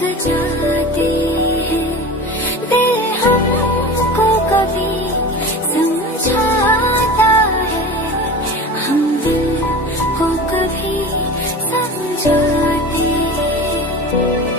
जाते हैं, दिल हमको कभी समझाता है, हम दिल को कभी समझाते हैं।